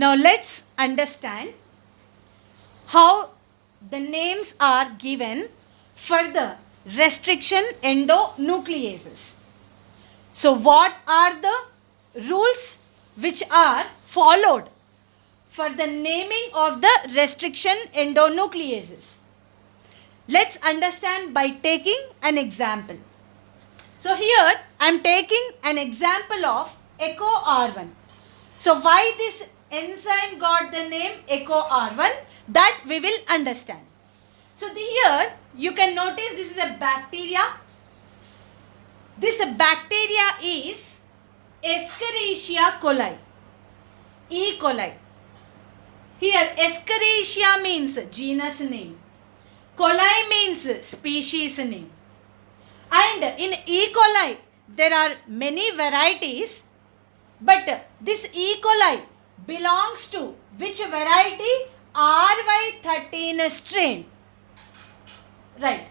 Now let's understand how the names are given for the restriction endonucleases. So what are the rules which are followed for the naming of the restriction endonucleases? Let's understand by taking an example. So here I am taking an example of Echo R1. So why this enzyme got the name Echo R1, that we will understand. So here you can notice this is a bacteria. This bacteria is Escherichia coli, E. coli. Here Escherichia means genus name, coli means species name. And in E. coli there are many varieties, but this E. coli belongs to which variety? RY13 strain. Right.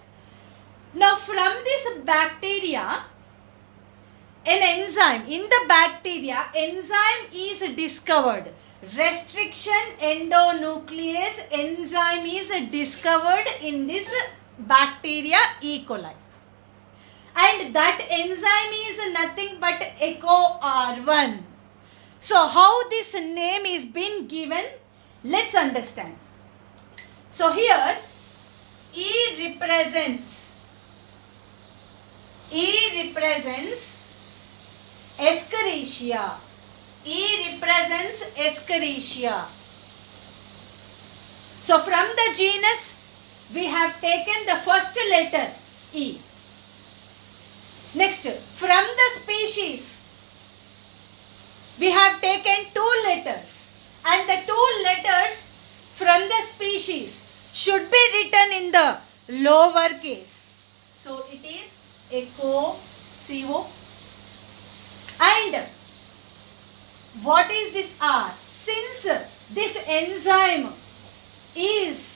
Now from this bacteria, an enzyme, in the bacteria, enzyme is discovered. Restriction endonuclease enzyme is discovered in this bacteria E. coli. And that enzyme is nothing but Echo R1. So how this name is been given? Let's understand. So here E represents Escherichia. E represents Escherichia. So from the genus we have taken the first letter E. Next, from the species we have taken two letters, and the two letters from the species should be written in the lower case. So it is Echo, CO. And what is this R? Since this enzyme is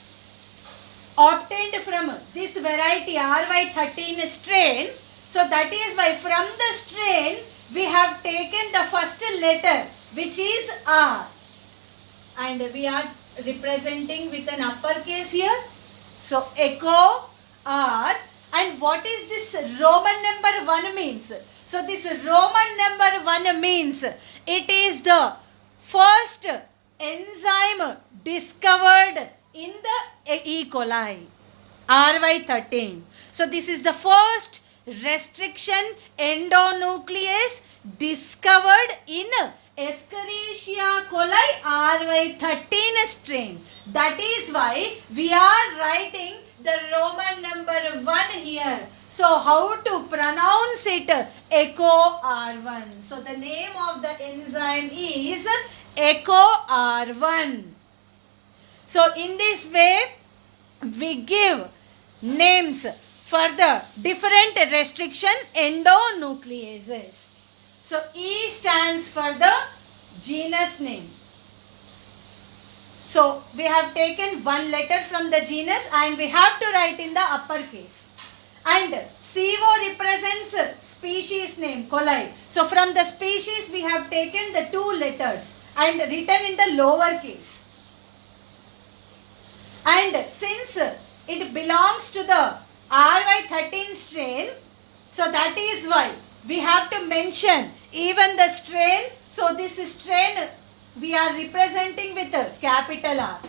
obtained from this variety RY13 strain, so that is why from the strain we have taken the first letter, which is R, and we are representing with an uppercase here. So Echo R. And what is this Roman number 1 means? So this Roman number 1 means it is the first enzyme discovered in the E. coli, RY13. So this is the first restriction endonuclease discovered in Escherichia coli RY13 strain. That is why we are writing the Roman number 1 here. So how to pronounce it? Echo R1. So the name of the enzyme is Echo R1. So in this way we give names for the different restriction endonucleases. So E stands for the genus name. So we have taken one letter from the genus and we have to write in the uppercase. And CO represents species name, coli. So from the species we have taken the two letters and written in the lower case. And since it belongs to the RY13 strain, so that is why we have to mention even the strain. So this strain we are representing with a capital R.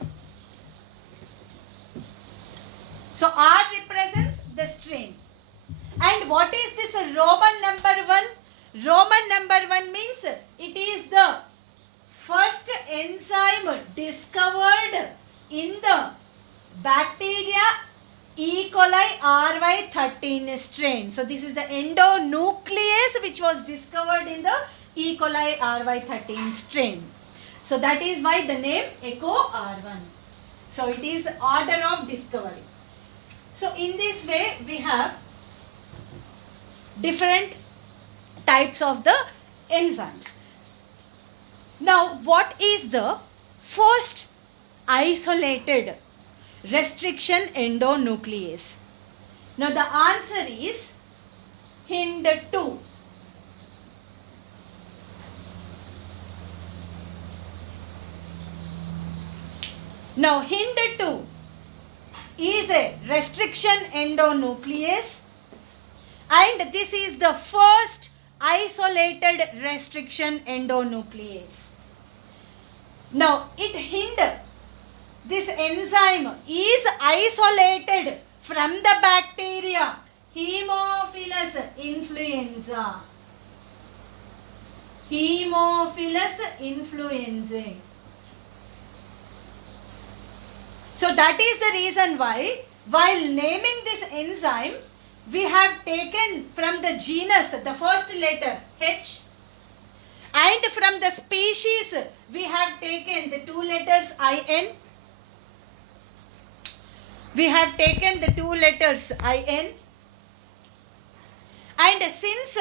So R represents the strain. And what is this Roman number 1? Roman number 1 means it is the first enzyme discovered in the bacteria E. coli RY13 strain. So this is the endonuclease which was discovered in the E. coli RY13 strain. So that is why the name Echo R1. So it is order of discovery. So in this way we have different types of the enzymes. Now what is the first isolated restriction endonuclease? Now the answer is HIND2. Now HIND2 is a restriction endonuclease, and this is the first isolated restriction endonuclease. Now this enzyme is isolated from the bacteria Haemophilus influenzae. Haemophilus influenzae. So that is the reason why, while naming this enzyme, we have taken from the genus the first letter H, and from the species we have taken the two letters IN. We have taken the two letters IN, and since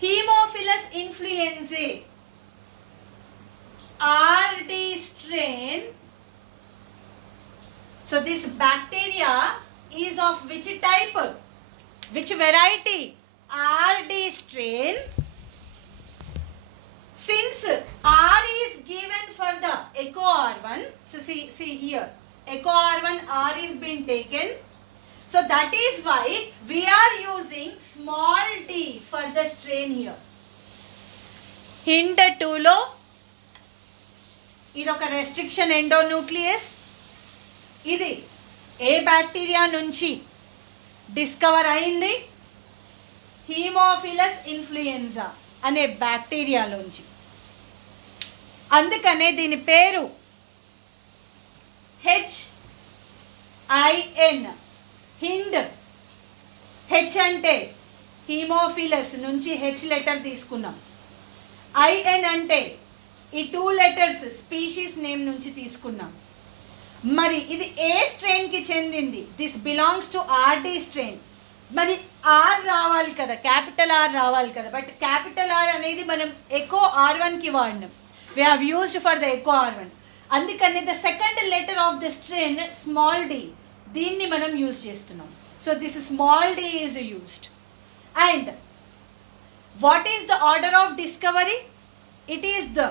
Haemophilus influenzae RD strain, so this bacteria is of which type, which variety? RD strain. Since R is given for the echo R1, so see here, echo R1, R is being taken. So that is why we are using small d for the strain here. HIND2 లో ఇది ఒక restriction endonuclease. ఇది ఏ bacteria నుంచి discover అయింది? Haemophilus influenza అనే బ్యాక్టీరియాలోంచి. అందుకనే దీని పేరు HIN, హిండ్. హెచ్ అంటే హీమోఫిలస్ నుంచి హెచ్ లెటర్ తీసుకున్నాం. IN అంటే ఈ టూ లెటర్స్ స్పీషీస్ నేమ్ నుంచి తీసుకున్నాం. మరి ఇది ఏ స్ట్రెయిన్కి చెందింది? This belongs to RD strain. మరి ఆర్ రావాలి కదా, క్యాపిటల్ ఆర్ రావాలి కదా, బట్ క్యాపిటల్ ఆర్ అనేది మనం ఎకో R1కి వాడినాం. We have used for the echo R1. అందుకని the second letter of the strain small D, దీన్ని మనం యూజ్ చేస్తున్నాం. So this small D is used. And what is the order of discovery? It is the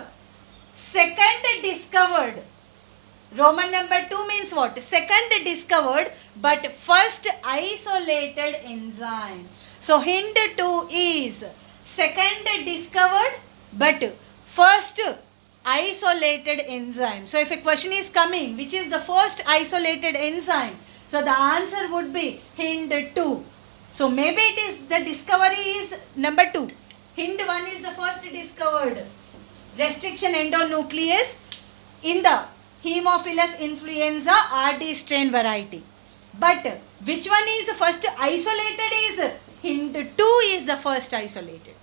second discovered. Roman number 2 means what? Second discovered but first isolated enzyme. So HIND2 is second discovered but first isolated enzyme. So if a question is coming, which is the first isolated enzyme? So the answer would be HIND2. So maybe it is the discovery is number 2. HIND1 is the first discovered restriction endonuclease in the Haemophilus influenza RD strain variety. But which one is first isolated is HIND2 is the first isolated.